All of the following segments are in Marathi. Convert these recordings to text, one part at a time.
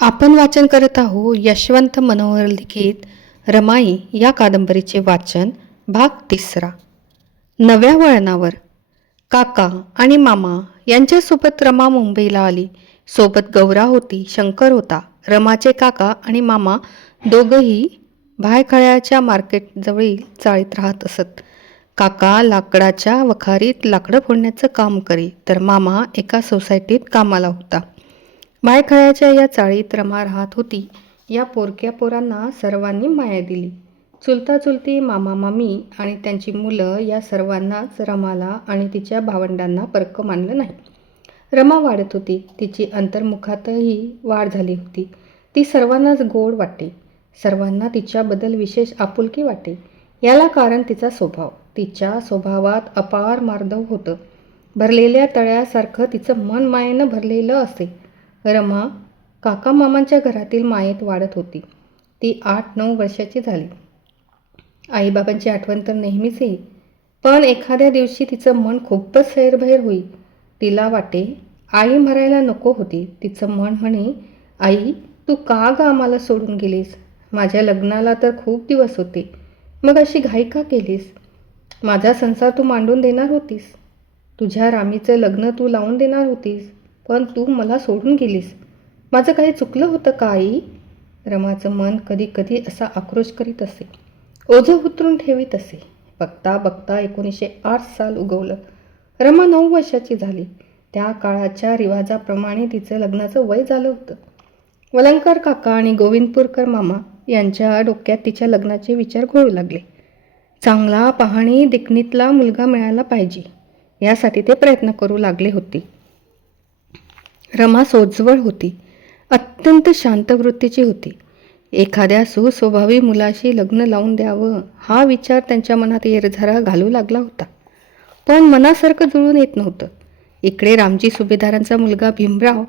आपण वाचन करत आहो यशवंत मनोहर लिखित रमाई या कादंबरीचे वाचन भाग तिसरा. नव्या वळणावर. काका आणि मामा यांच्यासोबत रमा मुंबईला आली. सोबत गौरा होती शंकर होता. रमाचे काका आणि मामा दोघंही भायखळ्याच्या मार्केटजवळील चाळीत राहत असत. काका लाकडाच्या वखारीत लाकडं फोडण्याचं काम करी तर मामा एका सोसायटीत कामाला होता. मायखळ्याच्या या चाळीत रमा राहत होती. या पोरक्या पोरांना सर्वांनी माया दिली. चुलता चुलती मामा मामी आणि त्यांची मुलं या सर्वांनाच रमाला आणि तिच्या भावंडांना परक मानलं नाही. रमा वाढत होती. तिची अंतर्मुखातही वाढ झाली होती. ती सर्वांनाच गोड वाटे सर्वांना तिच्याबद्दल विशेष आपुलकी वाटे याला कारण तिचा स्वभाव. तिच्या स्वभावात अपार मार्दव होतं. भरलेल्या तळ्यासारखं तिचं मन मायेनं भरलेलं असे. रमा काका मामांच्या घरातील मायेत वाढत होती. ती आठ नऊ वर्षाची झाली. आईबाबांची आठवण तर नेहमीच येईल. पण एखाद्या दिवशी तिचं मन खूपच सैरभैर होई तिला वाटे आई मरायला नको होती. तिचं मन म्हणे आई तू का ग आम्हाला सोडून गेलीस? माझ्या लग्नाला तर खूप दिवस होते. मग अशी घाई का केलीस? माझा संसार तू मांडून देणार होतीस. तुझ्या रामीचं लग्न तू लावून देणार होतीस. पण तू मला सोडून गेलीस. माझं काही चुकलं होतं का आई? रमाचं मन कधी कधी असा आक्रोश करीत असे. ओझं उतरून ठेवीत असे. बघता बघता एकोणीसशे आठ साल उगवलं. रमा नऊ वर्षाची झाली. त्या काळाच्या रिवाजाप्रमाणे तिचं लग्नाचं वय झालं होतं. वलंकर काका आणि गोविंदपूरकर मामा यांच्या डोक्यात तिच्या लग्नाचे विचार घोळू लागले. चांगला पाहणी देखणीतला मुलगा मिळाला पाहिजे. यासाठी ते प्रयत्न करू लागले होते. रमा सोज्वळ होती. अत्यंत शांत वृत्तीची होती. एखाद्या सुस्वभावी मुलाशी लग्न लावून द्यावं हा विचार त्यांच्या मनात येरझारा घालू लागला होता. पण मनासारखं जुळून येत नव्हतं. इकडे रामजी सुभेदारांचा मुलगा भीमराव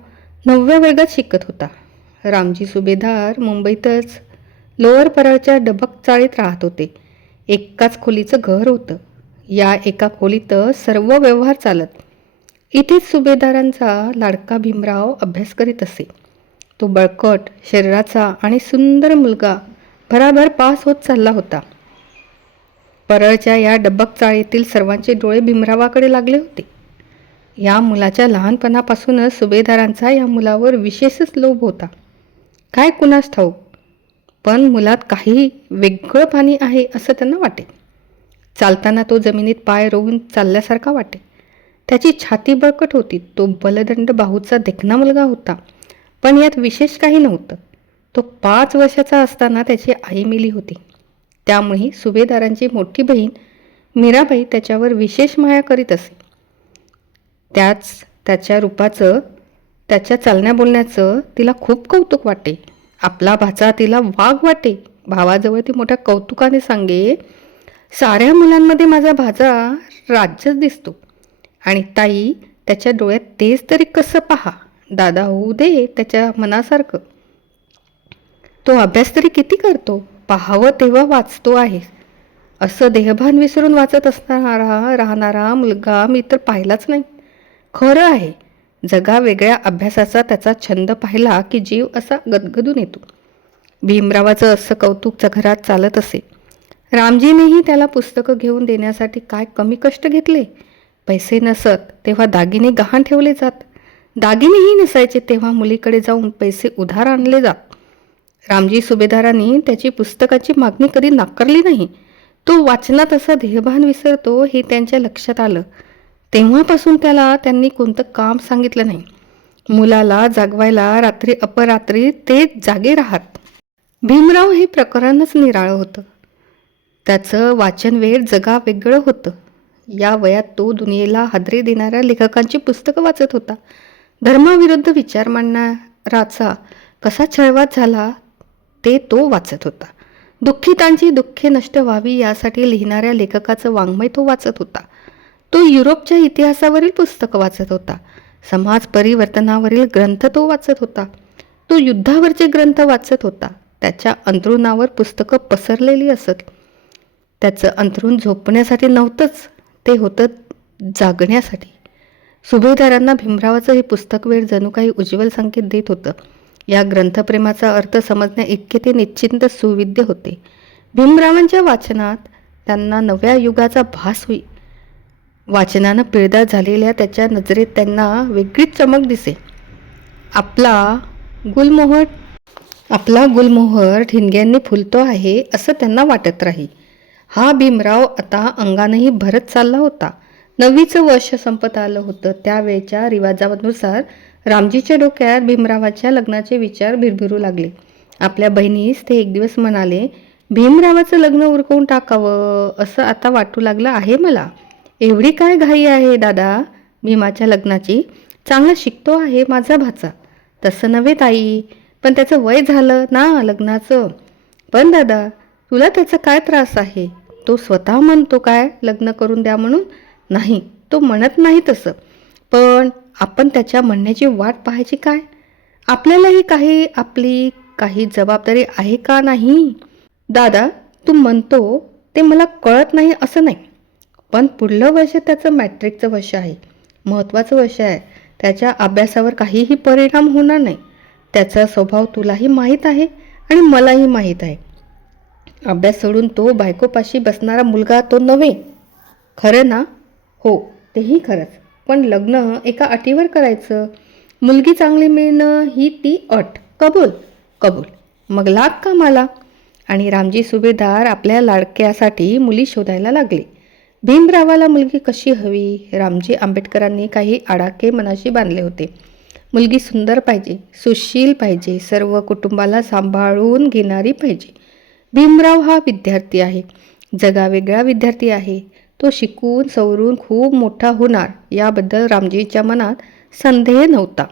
नवव्या वर्गात शिकत होता. रामजी सुभेदार मुंबईतच लोअर परळच्या डबक चाळीत राहत होते. एकाच खोलीचं घर होतं. या एका खोलीतच सर्व व्यवहार चालत. इथेच सुभेदारांचा लाडका भीमराव अभ्यास करीत असे. तो बळकट शरीराचा आणि सुंदर मुलगा भराभर पास होत चालला होता. परळच्या या डबक चाळीतील सर्वांचे डोळे भीमरावाकडे लागले होते. या मुलाच्या लहानपणापासूनच सुभेदारांचा या मुलावर विशेषच लोभ होता. काय कुणास ठाऊक? पण मुलात काही वेगळं पाणी आहे असं त्यांना वाटे. चालताना तो जमिनीत पाय रोवून चालल्यासारखा वाटे. त्याची छाती बळकट होती. तो बलदंड बाहूचा देखणा मुलगा होता. पण यात विशेष काही नव्हतं. तो पाच वर्षाचा असताना त्याची आई मिली होती. त्यामुळे सुभेदारांची मोठी बहीण मीराबाई त्याच्यावर विशेष माया करीत असे. त्याच त्याच्या रूपाचं त्याच्या चालण्या बोलण्याचं तिला खूप कौतुक वाटे. आपला भाचा तिला वाघ वाटे. भावाजवळ ती मोठ्या कौतुकाने सांगे साऱ्या मुलांमध्ये माझा भाचा राज्यच दिसतो. आणि ताई त्याच्या डोळ्यात तेच तरी कसं पहा? दादा होऊ दे त्याच्या मनासारखं. तो अभ्यास तरी किती करतो? पाहावं तेव्हा वाचतो आहे. असं देहभान विसरून वाचत असणारा राहणारा मुलगा मी तर पाहिलाच नाही. खरं आहे जगा वेगळ्या अभ्यासाचा त्याचा छंद पाहिला की जीव असा गदगदून येतो. भीमरावाचं असं कौतुक घरात चालत असे. रामजीनेही त्याला पुस्तकं घेऊन देण्यासाठी काय कमी कष्ट घेतले? पैसे नसत तेव्हा दागिने गहाण ठेवले जात. दागिनेही नसायचे तेव्हा मुलीकडे जाऊन पैसे उधार आणले जात. रामजी सुभेदारांनी त्याची पुस्तकाची मागणी कधी नाकारली नाही. तो वाचनात असा ध्येयभान विसरतो हे त्यांच्या लक्षात आलं. तेव्हापासून त्याला त्यांनी कोणतं काम सांगितलं नाही. मुलाला जागवायला रात्री अपरात्री ते जागे राहत. भीमराव हे प्रकरणच निराळं होतं. त्याचं वाचन वेळ जगा वेगळं होतं. या वयात तो दुनियेला हादरे देणाऱ्या लेखकांची पुस्तकं वाचत होता. धर्माविरुद्ध विचार मांडणाराचा कसा छळवाद झाला ते तो वाचत होता. दुःखितांची दुःखे नष्ट व्हावी यासाठी लिहिणाऱ्या लेखकाचं वाङ्मय तो वाचत होता. तो युरोपच्या इतिहासावरील पुस्तकं वाचत होता. समाज परिवर्तनावरील ग्रंथ तो वाचत होता. तो युद्धावरचे ग्रंथ वाचत होता. त्याच्या अंतरुणावर पुस्तकं पसरलेली असत. त्याचं अंथरूण झोपण्यासाठी नव्हतंच ते होतं जागण्यासाठी. सुभेदारांना भीमरावाचं हे पुस्तक वेळ जणू काही उज्ज्वल संकेत देत होतं. या ग्रंथप्रेमाचा अर्थ समजण्या इतके ते निश्चिंत सुविद्य होते. भीमरावांच्या वाचनात त्यांना नव्या युगाचा भास होई. वाचनानं पिळदार झालेल्या त्याच्या नजरेत त्यांना वेगळीच चमक दिसे. आपला गुलमोहर आपला गुलमोहर ठिणग्यांनी फुलतो आहे असं त्यांना वाटत राही. हा भीमराव आता अंगानंही भरत चालला होता. नवीचं वर्ष संपत आलं होतं. त्यावेळच्या रिवाजानुसार रामजीच्या डोक्यात भीमरावाच्या लग्नाचे विचार भिरभिरू लागले. आपल्या बहिणीस ते एक दिवस म्हणाले भीमरावाचं लग्न उरकवून टाकावं असं आता वाटू लागलं आहे मला. एवढी काय घाई आहे दादा? भीमाच्या लग्नाची. चांगला शिकतो आहे माझा भाचा. तसं नव्हे ताई पण त्याचं वय झालं ना लग्नाचं. पण दादा तुला त्याचा काय त्रास आहे? तो स्वतः म्हणतो काय? लग्न करून द्या म्हणून? नाही. तो म्हणत नाही तसं. पण आपण त्याच्या म्हणण्याची वाट पाहायची काय? आपल्यालाही काही आपली काही जबाबदारी आहे का नाही? दादा तू म्हणतो ते मला कळत नाही असं नाही. पण पुढलं वर्ष त्याचं मॅट्रिकचं वर्ष आहे. महत्त्वाचं वर्ष आहे. त्याच्या अभ्यासावर काहीही परिणाम होणार नाही. त्याचा स्वभाव तुलाही माहीत आहे आणि मलाही माहीत आहे. अभ्यास सोडून तो बायकोपाशी बसणारा मुलगा तो नव्हे. खरं ना? हो तेही खरंच. पण लग्न एका अटीवर करायचं. मुलगी चांगली मिळणं ही ती अट. कबूल? कबूल. मग लाग का मला आणि रामजी सुभेदार आपल्या लाडक्यासाठी मुली शोधायला लागले. भीमरावाला मुलगी कशी हवी? रामजी आंबेडकरांनी काही आडाके मनाशी बांधले होते. मुलगी सुंदर पाहिजे सुशील पाहिजे सर्व कुटुंबाला सांभाळून घेणारी पाहिजे. भीमराव हा विद्यार्थी आहे. जगावेगळा विद्यार्थी आहे. तो शिकून सवरून खूप मोठा होणार याबद्दल रामजीच्या मनात संदेह नव्हता.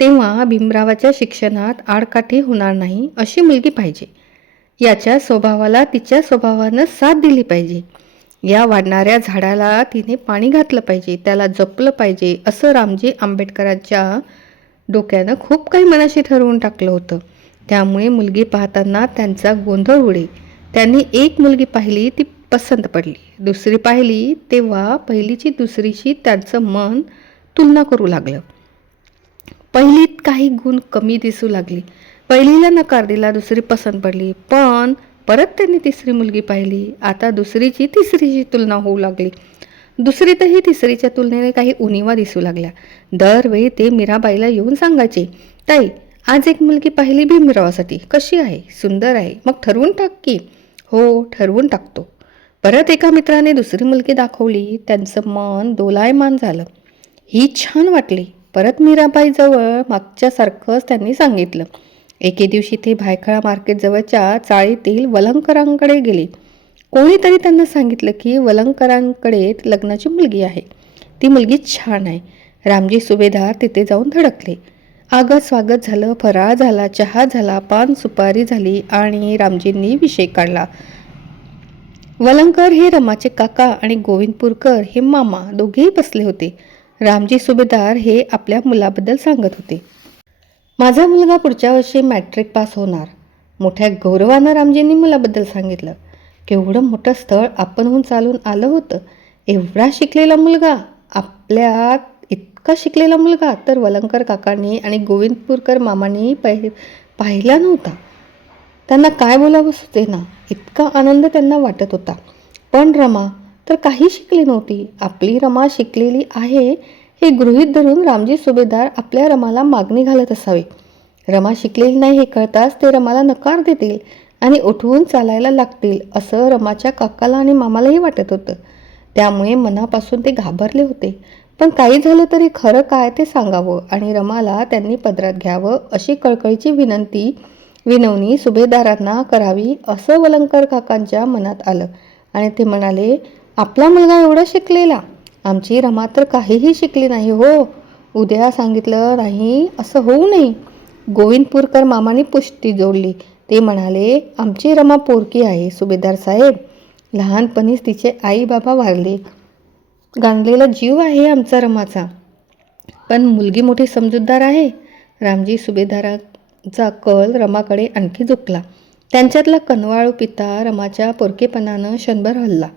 तेव्हा भीमरावाच्या शिक्षणात आडकाठी होणार नाही अशी मुलगी पाहिजे. याच्या स्वभावाला तिच्या स्वभावानं साथ दिली पाहिजे. या वाढणाऱ्या झाडाला तिने पाणी घातलं पाहिजे त्याला जपलं पाहिजे असं रामजी आंबेडकरांच्या डोक्यानं खूप काही मनाशी ठरवून टाकलं होतं. त्यामुळे मुलगी पाहताना त्यांचा गोंधळ उडे. त्यांनी एक मुलगी पाहिली ती पसंत पडली. दुसरी पाहिली तेव्हा पहिलीची दुसरीशी त्यांचं मन तुलना करू लागलं. पहिलीत काही गुण कमी दिसू लागली. पहिलीला नकार दिला दुसरी पसंत पडली. पण परत त्यांनी तिसरी मुलगी पाहिली. आता दुसरीची तिसरीची तुलना होऊ लागली. दुसरीतही तिसरीच्या तुलनेने काही उणीवा दिसू लागल्या. दरवेळी ते मीराबाईला येऊन सांगायचे ताई आज एक मुलगी पाहिली भीमरावासाठी. कशी आहे? सुंदर आहे. मग ठरवून टाक की. हो ठरवून टाकतो. परत एका मित्राने दुसरी मुलगी दाखवली. त्यांचं मन दोलायमान झालं. ही छान वाटली. परत मीराबाईजवळ मागच्यासारखंच त्यांनी सांगितलं. एके दिवशी ते भायखळा मार्केटजवळच्या चाळीतील वलंकरांकडे गेली. कोणीतरी त्यांना सांगितलं की वलंकरांकडे लग्नाची मुलगी आहे. ती मुलगी छान आहे. रामजी सुभेदार तिथे जाऊन धडकले. आगत स्वागत झालं फराळ झाला चहा झाला पान सुपारी झाली आणि रामजींनी विषय काढला. वलंकर हे रमाचे काका आणि गोविंदपूरकर हे मामा दोघेही बसले होते. रामजी सुभेदार हे आपल्या मुलाबद्दल सांगत होते. माझा मुलगा पुढच्या वर्षी मॅट्रिक पास होणार. मोठ्या गौरवानं रामजींनी मुलाबद्दल सांगितलं. केवढं मोठं स्थळ आपणहून चालून आलं होतं. एवढा शिकलेला मुलगा आपल्यात इतका शिकलेला मुलगा. तर वलंकर काकांनी आणि गोविंदपूरकर मामांनी पाहि पाहिला नव्हता. त्यांना काय बोलावं सुचे ना इतका आनंद त्यांना वाटत होता. पण रमा तर काही शिकली नव्हती. आपली रमा शिकलेली आहे हे गृहीत धरून रामजी सुभेदार आपल्या रमाला मागणी घालत असावे. रमा शिकलेली नाही हे कळताच ते रमाला नकार देतील आणि उठवून चालायला लागतील असं रमाच्या काकाला आणि मामालाही वाटत होतं. त्यामुळे मनापासून ते घाबरले होते. पण काही झालं तरी खरं काय ते सांगावं आणि रमाला त्यांनी पदरात घ्यावं अशी कळकळीची विनंती विनवणी सुभेदारांना करावी असं वलंकर काकांच्या मनात आलं. आणि ते म्हणाले आपला मुलगा एवढा शिकलेला? आमची रमा तर काहीही शिकली नाही हो. उद्या सांगितलं नाही असं होऊ नये. गोविंदपूरकर मामाने पुष्टी जोडली. ते म्हणाले आमची रमा पोरकी आहे सुभेदार साहेब. लहानपणीच तिचे आई बाबा वारले. गांजलेला जीव आहे आमचा रमाचा. पण मुलगी मोठी समजूतदार आहे. रामजी सुभेदाराचा कल रमाकडे आणखी झुकला. त्यांच्यातला कनवाळू पिता रमाच्या पोरकेपणानं क्षणभर हल्ला.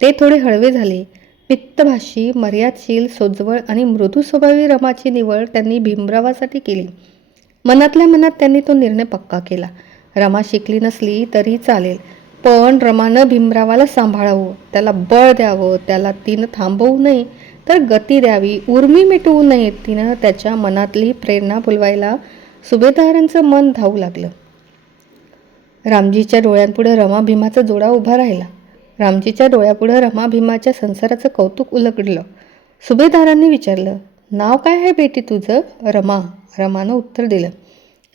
ते थोडे हळवे झाले. पित्तभाषी मर्यादशील सोजवळ आणि मृदू स्वभावी रमाची निवड त्यांनी भीमरावासाठी केली. मनातल्या मनात त्यांनी तो निर्णय पक्का केला. रमा शिकली नसली तरी चालेल. पण रमानं भीमरावाला सांभाळावं. त्याला बळ द्यावं त्याला तिनं थांबवू नये तर गती द्यावी. उर्मी मिटवू नये. तिनं त्याच्या मनातली प्रेरणा फुलवायला सुभेदारांचं मन धावू लागलं. रामजीच्या डोळ्यांपुढे रमा भीमाचा जोडा उभा राहिला. रामजीच्या डोळ्यापुढे रमा भीमाच्या संसाराचं कौतुक उलगडलं. सुभेदारांनी विचारलं नाव काय आहे बेटी तुझं? रमा रमानं उत्तर दिलं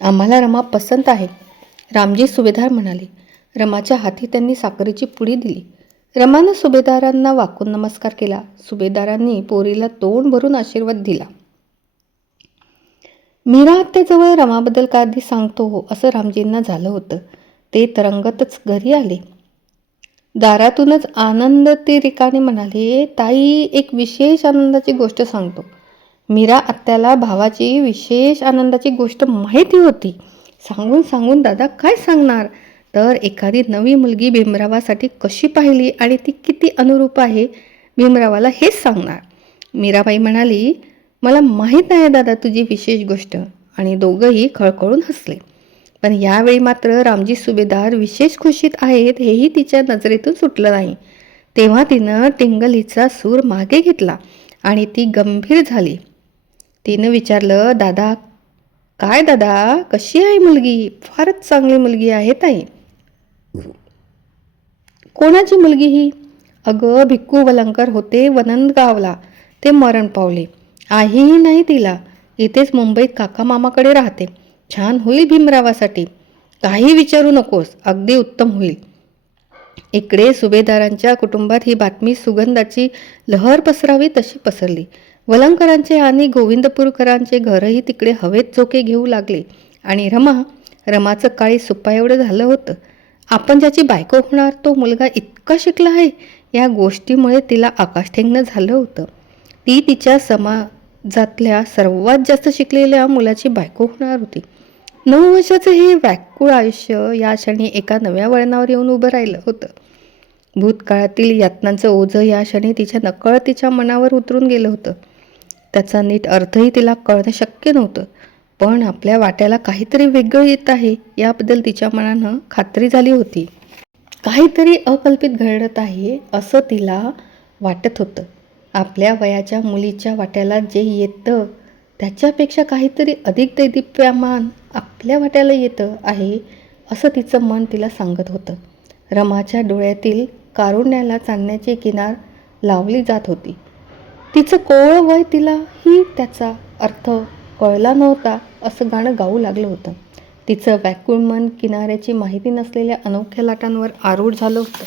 आम्हाला रमा पसंत आहे. रामजी सुभेदार म्हणाले रमाच्या हाती त्यांनी साखरेची पुडी दिली. रमानं सुभेदारांना वाकून नमस्कार केला. सुभेदारांनी पोरीला तोंड भरून आशीर्वाद दिला. मीरा आत्याजवळ रमाबद्दल का आधी सांगतो हो असं रामजींना झालं होतं. ते तरंगतच घरी आले. दारातूनच आनंद ते रिकाने म्हणाले ताई एक विशेष आनंदाची गोष्ट सांगतो. मीरा आत्याला भावाची विशेष आनंदाची गोष्ट माहिती होती. सांगून सांगून दादा काय सांगणार? तर एखादी नवी मुलगी भीमरावासाठी कशी पाहिली आणि ती किती अनुरूप आहे भीमरावाला हेच सांगणार. मीराबाई म्हणाली मला माहीत आहे दादा तुझी विशेष गोष्ट. आणि दोघंही खळखळून हसले. पण यावेळी मात्र रामजी सुभेदार विशेष खुशीत आहेत हेही तिच्या नजरेतून सुटलं नाही. तेव्हा तिनं टिंगलीचा सूर मागे घेतला आणि ती गंभीर झाली. तिनं विचारलं दादा काय दादा? कशी आहे मुलगी? फारच चांगली मुलगी आहे ताई. कोणाची मुलगी ही? अगं भिक्कू वलंकर होते वनंदगावला ते मरण पावले. आईही नाही तिला. इथेच मुंबईत काका मामाकडे राहते. छान होईल भीमरावासाठी. काही विचारू नकोस. अगदी उत्तम होईल. इकडे सुभेदारांच्या कुटुंबात ही बातमी सुगंधाची लहर पसरावी तशी पसरली. वलंकरांचे आणि गोविंदपूरकरांचे घरही तिकडे हवेत चोके घेऊ लागले. आणि रमा रमाचं काळी सुप्पा एवढं झालं होतं. आपण ज्याची बायको होणार तो मुलगा इतका शिकला आहे या गोष्टीमुळे तिला आकाशठेंगणं झालं होतं. ती तिच्या समाजातल्या सर्वात जास्त शिकलेल्या मुलाची बायको होणार होती. नऊ वर्षाचं हे व्याकुळ आयुष्य या क्षणी एका नव्या वळणावर येऊन उभं राहिलं होतं. भूतकाळातील यातनांचं ओझं या क्षणी तिच्या नकळ तिच्या मनावर उतरून गेलं होतं. त्याचा नीट अर्थही तिला कळणं शक्य नव्हतं. पण आपल्या वाट्याला काहीतरी वेगळं येत आहे याबद्दल तिच्या मनानं खात्री झाली होती. काहीतरी अकल्पित घडत आहे असं तिला वाटत होतं. आपल्या वयाच्या मुलीच्या वाट्याला जे येतं त्याच्यापेक्षा काहीतरी अधिक दैदिप्यमान आपल्या वाट्याला येतं आहे असं तिचं मन तिला सांगत होतं. रमाच्या डोळ्यातील कारुण्याला चांदण्याची किनार लावली जात होती. तिचं कोवळं वय तिला ही त्याचा अर्थ कळला नव्हता असं गाणं गाऊ लागलं होतं. तिचं व्याकुळ मन किनाऱ्याची माहिती नसलेल्या अनोख्या लाटांवर आरूढ झालं होतं.